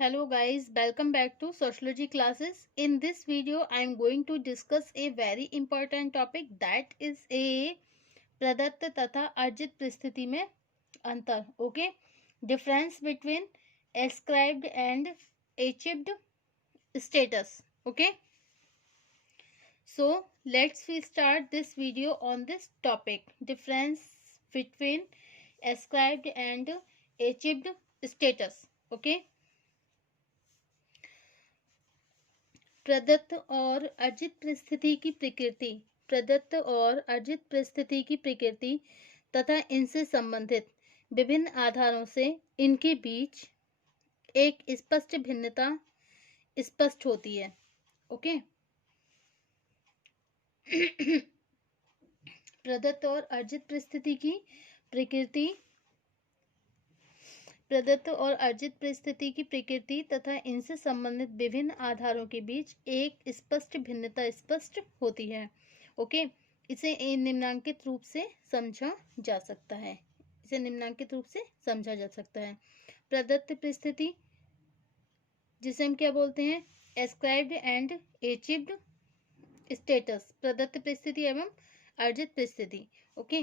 Hello guys, welcome back to sociology classes. In this video, I am going to discuss a very important topic that is a प्रदत्त तथा अर्जित परिस्थिति में अंतर. Okay, difference between ascribed and achieved status. Okay, so let's we start this video on this topic. Difference between ascribed and achieved status. Okay. प्रदत्त और अर्जित परिस्थिति की प्रकृति. प्रदत्त और अर्जित परिस्थिति की प्रकृति तथा इनसे संबंधित विभिन्न आधारों से इनके बीच एक स्पष्ट भिन्नता स्पष्ट होती है. ओके. प्रदत्त और अर्जित परिस्थिति की प्रकृति. प्रदत्त और अर्जित परिस्थिति की प्रकृति तथा इनसे संबंधित विभिन्न आधारों के बीच एक स्पष्ट भिन्नता स्पष्ट होती है. ओके. इसे निम्नांकित रूप से समझा जा सकता है. प्रदत्त परिस्थिति जिसे हम क्या बोलते हैं, एस्क्राइब्ड एंड अचीव्ड स्टेटस. प्रदत्त परिस्थिति एवं अर्जित परिस्थिति. ओके.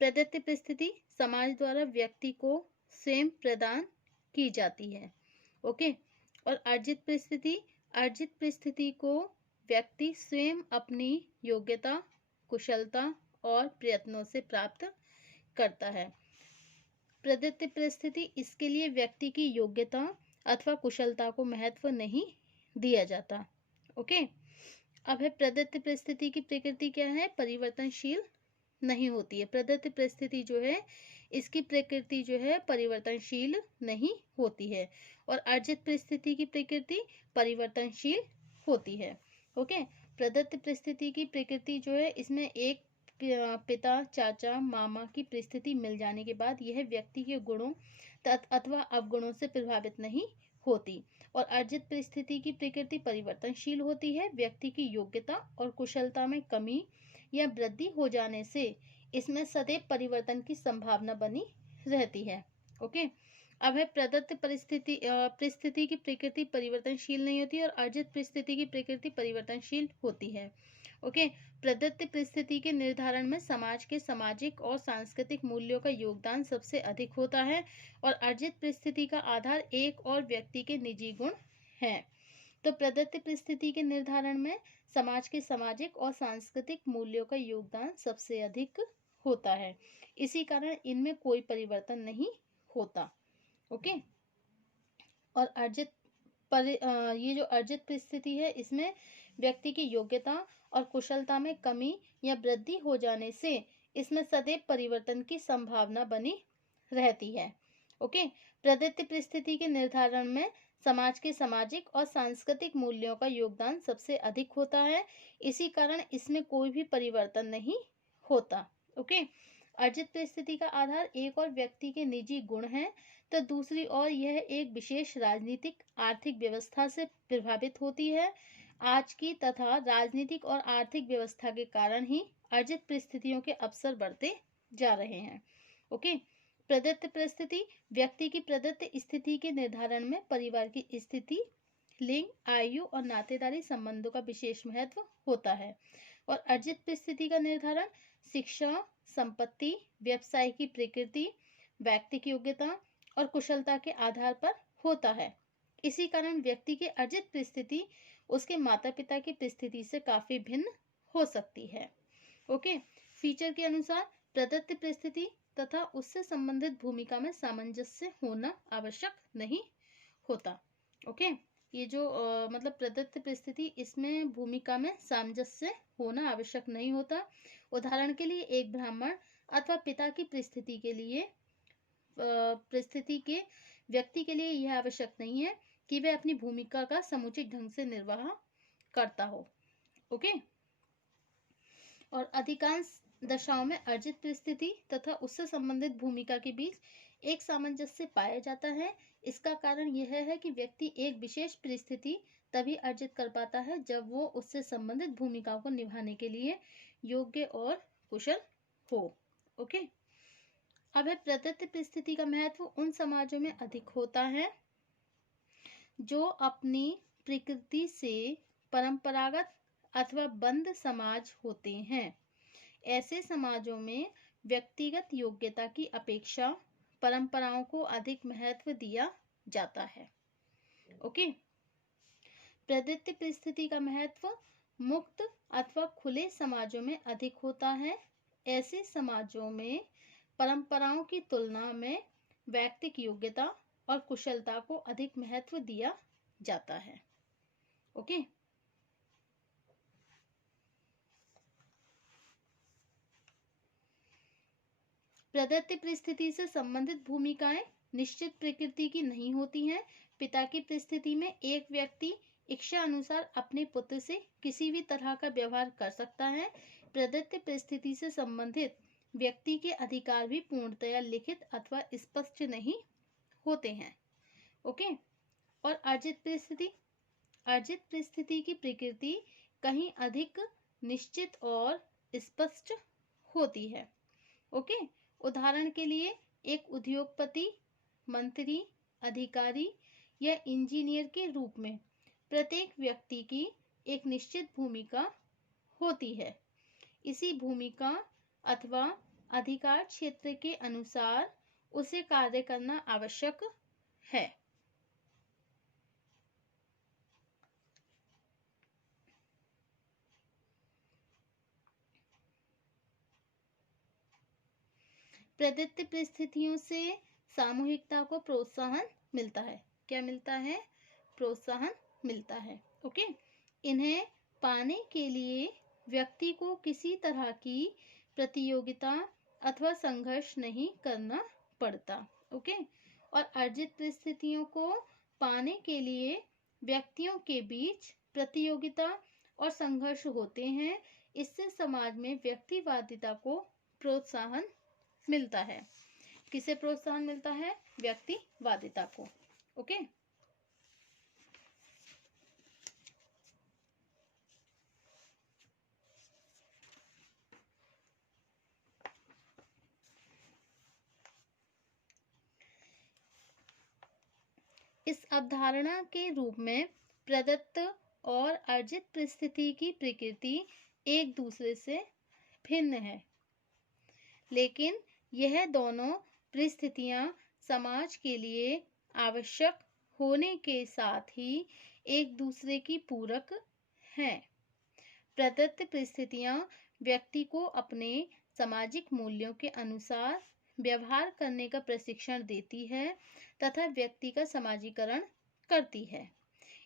प्रदत्त परिस्थिति समाज द्वारा व्यक्ति को स्वयं प्रदान की जाती है. ओके. और अर्जित परिस्थिति को व्यक्ति स्वयं अपनी योग्यता, कुशलता और प्रयत्नों से प्राप्त करता है. प्रदत्त परिस्थिति इसके लिए व्यक्ति की योग्यता अथवा कुशलता को महत्व नहीं दिया जाता. ओके. अब है प्रदत्त परिस्थिति की प्रकृति क्या है, परिवर्तनशील नहीं होती है. प्रदत्त परिस्थिति जो है इसकी प्रकृति जो है परिवर्तनशील नहीं होती है और अर्जित परिस्थिति की प्रकृति परिवर्तनशील होती है. ओके. प्रदत्त परिस्थिति की प्रकृति जो है इसमें एक पिता, चाचा, मामा की परिस्थिति मिल जाने के बाद यह व्यक्ति के गुणों अथवा अवगुणों से प्रभावित नहीं होती. और अर्जित परिस्थिति की प्रकृति परिवर्तनशील होती है. व्यक्ति की योग्यता और कुशलता में कमी या वृद्धि हो जाने से इसमें सदैव परिवर्तन की संभावना बनी रहती है. ओके. अब है प्रदत्त परिस्थिति की प्रकृति परिवर्तनशील नहीं होती और अर्जित परिस्थिति की प्रकृति परिवर्तनशील होती है. ओके. प्रदत्त परिस्थिति के निर्धारण में समाज के सामाजिक और सांस्कृतिक मूल्यों का योगदान सबसे अधिक होता है और अर्जित परिस्थिति का आधार एक और व्यक्ति के निजी गुण हैं. तो प्रदत्त परिस्थिति के निर्धारण में समाज के सामाजिक और सांस्कृतिक मूल्यों का योगदान सबसे अधिक होता है. इसी कारण इनमें कोई परिवर्तन नहीं होता. ओके. और ये जो अर्जित परिस्थिति है इसमें व्यक्ति की योग्यता और कुशलता में कमी या वृद्धि हो जाने से इसमें सदैव परिवर्तन की संभावना बनी रहती है. ओके. प्रदत्त परिस्थिति के निर्धारण में समाज के सामाजिक और सांस्कृतिक मूल्यों का योगदान सबसे अधिक होता है. इसी कारण इसमें कोई भी परिवर्तन नहीं होता. ओके. अर्जित परिस्थिति का आधार एक और व्यक्ति के निजी गुण हैं तो दूसरी ओर यह एक विशेष राजनीतिक आर्थिक व्यवस्था से प्रभावित होती है. आज की तथा राजनीतिक और आर्थिक व्यवस्था के कारण ही अर्जित परिस्थितियों के अवसर बढ़ते जा रहे हैं. ओके. प्रदत्त परिस्थिति व्यक्ति की प्रदत्त स्थिति के निर्धारण में परिवार की स्थिति, लिंग, आयु और नातेदारी संबंधों का विशेष महत्व होता है. और अर्जित परिस्थिति का निर्धारण शिक्षा, संपत्ति, व्यवसाय की प्रकृति, व्यक्ति की योग्यता और कुशलता के आधार पर होता है. इसी कारण व्यक्ति की अर्जित परिस्थिति उसके माता पिता की परिस्थिति से काफी भिन्न हो सकती है. ओके. फीचर के अनुसार प्रदत्त परिस्थिति तथा उससे संबंधित भूमिका में सामंजस्य होना आवश्यक नहीं होता. ओके. ये जो मतलब प्रदत्त परिस्थिति इसमें भूमिका में सामंजस्य होना आवश्यक नहीं होता. उदाहरण के लिए एक ब्राह्मण अथवा पिता की परिस्थिति के व्यक्ति के लिए यह आवश्यक नहीं है कि वह अपनी भूमिका का समुचित ढंग से निर्वाह करता हो. ओके. और अधिकांश दशाओं में अर्जित परिस्थिति तथा उससे संबंधित भूमिका के बीच एक सामंजस्य पाया जाता है. इसका कारण यह है कि व्यक्ति एक विशेष परिस्थिति तभी अर्जित कर पाता है जब वो उससे संबंधित भूमिकाओं को निभाने के लिए योग्य और कुशल हो. ओके. अब है प्रदत्त परिस्थिति का महत्व उन समाजों में अधिक होता है जो अपनी प्रकृति से परंपरागत अथवा बंद समाज होते हैं। ऐसे समाजों में व्यक्तिगत योग्यता की अपेक्षा परंपराओं को अधिक महत्व दिया जाता है। ओके। प्रदत्त परिस्थिति का महत्व मुक्त अथवा खुले समाजों में अधिक होता है। ऐसे समाजों में परंपराओं की तुलना में व्यक्तिगत योग्यता और कुशलता को अधिक महत्व दिया जाता है। ओके। प्रदत्त परिस्थिति से संबंधित भूमिकाएं निश्चित प्रकृति की नहीं होती हैं। पिता की परिस्थिति में एक व्यक्ति इच्छा अनुसार अपने पुत्र से किसी भी तरह का व्यवहार कर सकता है। प्रदत्त परिस्थिति से संबंधित व्यक्ति के अधिकार भी पूर्णतया लिखित अथवा स्पष्ट नहीं होते हैं। ओके। और अर्जित परिस्थिति की प्रकृति कहीं अधिक निश्चित और स्पष्ट होती है। ओके। उदाहरण के लिए एक उद्योगपति, मंत्री, अधिकारी या इंजीनियर के रूप में प्रत्येक व्यक्ति की एक निश्चित भूमिका होती है। इसी भूमिका अथवा अधिकार क्षेत्र के अनुसार उसे कार्य करना आवश्यक है। प्रदत्त परिस्थितियों से सामूहिकता को प्रोत्साहन मिलता है। क्या मिलता है? प्रोत्साहन मिलता है। ओके। इन्हें पाने के लिए व्यक्ति को किसी तरह की प्रतियोगिता अथवा संघर्ष नहीं करना पड़ता। ओके। और अर्जित परिस्थितियों को पाने के लिए व्यक्तियों के बीच प्रतियोगिता और संघर्ष होते हैं। इससे समाज में व्यक्तिवादिता को प्रोत्साहन मिलता है। किसे प्रोत्साहन मिलता है? व्यक्तिवादिता को। ओके। इस अवधारणा के रूप में प्रदत्त और अर्जित परिस्थिति की प्रकृति एक दूसरे से भिन्न है, लेकिन यह दोनों परिस्थितियां समाज के लिए आवश्यक होने के साथ ही एक दूसरे की पूरक हैं। प्रदत्त परिस्थितियां व्यक्ति को अपने सामाजिक मूल्यों के अनुसार व्यवहार करने का प्रशिक्षण देती है तथा व्यक्ति का समाजीकरण करती है।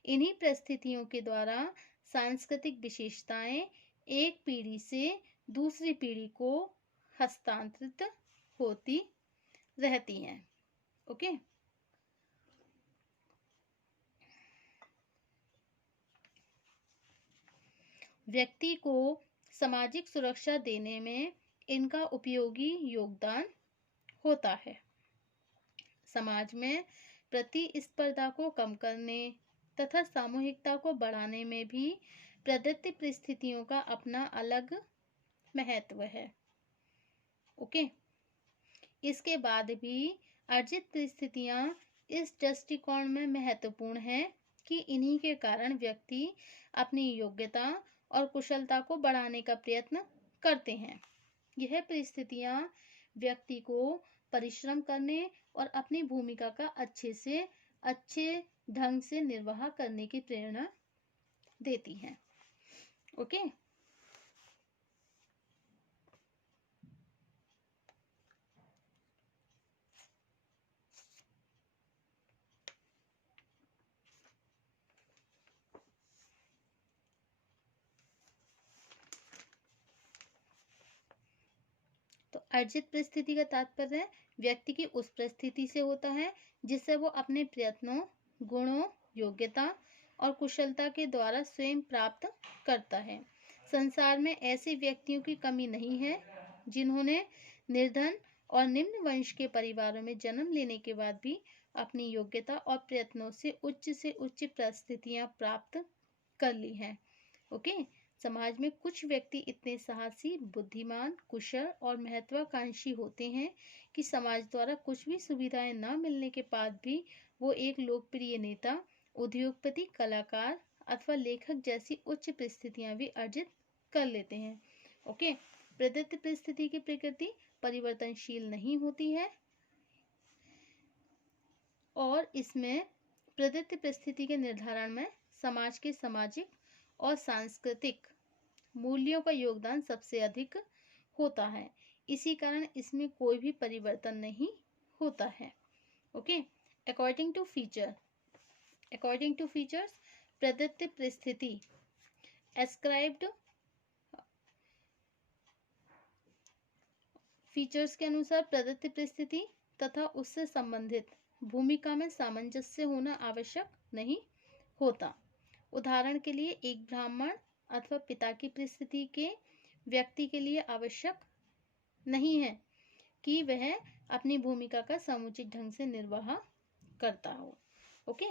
इन्हीं परिस्थितियों के द्वारा सांस्कृतिक विशेषताएं एक पीढ़ी से दूसरी पीढ़ी को हस्तांतरित होती रहती हैं। ओके। व्यक्ति को सामाजिक सुरक्षा देने में इनका उपयोगी योगदान होता है। समाज में प्रतिस्पर्धा को कम करने तथा सामूहिकता को बढ़ाने में भी प्रदत्त परिस्थितियों का अपना अलग महत्व है। ओके। इसके बाद भी अर्जित परिस्थितियां इस दृष्टिकोण में महत्वपूर्ण है कि इन्हीं के कारण व्यक्ति अपनी योग्यता और कुशलता को बढ़ाने का प्रयत्न करते हैं। यह परिस्थितियां व्यक्ति को परिश्रम करने और अपनी भूमिका का अच्छे ढंग से निर्वाह करने की प्रेरणा देती हैं। ओके। तो अर्जित परिस्थिति का तात्पर्य व्यक्ति की उस परिस्थिति से होता है जिससे वो अपने प्रयत्नों, गुणों, योग्यता और कुशलता के द्वारा स्वयं प्राप्त करता है। संसार में ऐसे व्यक्तियों की कमी नहीं है जिन्होंने निर्धन और निम्न वंश के परिवारों में जन्म लेने के बाद भी अपनी योग्यता और प्रयत्नों से उच्च परिस्थितियां प्राप्त कर ली हैं। ओके। समाज में कुछ व्यक्ति इतने साहसी, बुद्धिमान, कुशल और महत्वाकांक्षी होते हैं कि समाज द्वारा कुछ भी सुविधाएं न मिलने के बाद भी वो एक लोकप्रिय नेता उद्योगपति, कलाकार अथवा लेखक जैसी उच्च परिस्थितियां भी अर्जित कर लेते हैं। ओके, प्रदत्त परिस्थिति की प्रकृति परिवर्तनशील नहीं होती है और इसमें प्रदत्त परिस्थिति के निर्धारण में समाज के सामाजिक और सांस्कृतिक मूल्यों का योगदान सबसे अधिक होता है। इसी कारण इसमें कोई भी परिवर्तन नहीं होता है। ओके, अकॉर्डिंग टू फीचर्स प्रदत्त परिस्थिति एस्क्राइब्ड फीचर्स के अनुसार प्रदत्त परिस्थिति तथा उससे संबंधित भूमिका में सामंजस्य होना आवश्यक नहीं होता। उदाहरण के लिए एक ब्राह्मण अथवा पिता की परिस्थिति के व्यक्ति के लिए आवश्यक नहीं है कि वह अपनी भूमिका का समुचित ढंग से निर्वाह करता हो। ओके,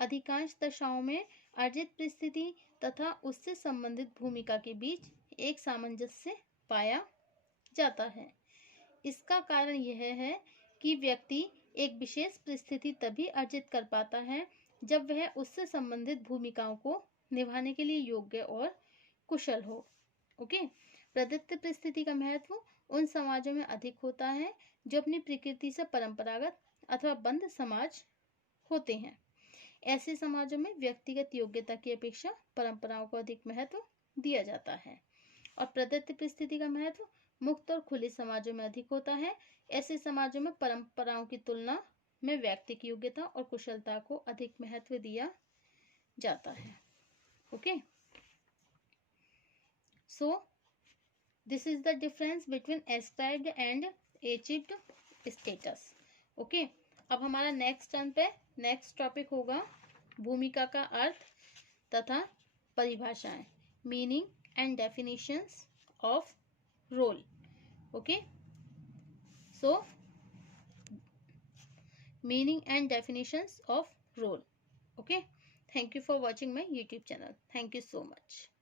अधिकांश दशाओं में अर्जित परिस्थिति तथा उससे संबंधित भूमिका के बीच एक सामंजस्य पाया जाता है। इसका कारण यह है कि व्यक्ति एक विशेष परिस्थिति तभी अर्जित कर पाता है जब वह उससे संबंधित भूमिकाओं को निभाने के लिए योग्य और कुशल हो। ओके, प्रदत्त परिस्थिति का महत्व उन समाजों में अधिक होता है जो अपनी प्रकृति से परंपरागत अथवा बंद समाज होते हैं। ऐसे समाजों में व्यक्तिगत योग्यता की अपेक्षा परंपराओं को अधिक महत्व दिया जाता है और प्रदत्त परिस्थिति का महत्व मुक्त और खुले समाजों में अधिक होता है। ऐसे समाजों में परंपराओं की तुलना में व्यक्ति की योग्यता और कुशलता को अधिक महत्व दिया जाता है। Okay, so this is the difference between ascribed and achieved status. Okay, अब हमारा नेक्स्ट टॉपिक होगा भूमिका का अर्थ तथा परिभाषाएं, meaning and definitions of role. Okay, so meaning and definitions of role. Okay, thank you for watching my YouTube channel. Thank you so much.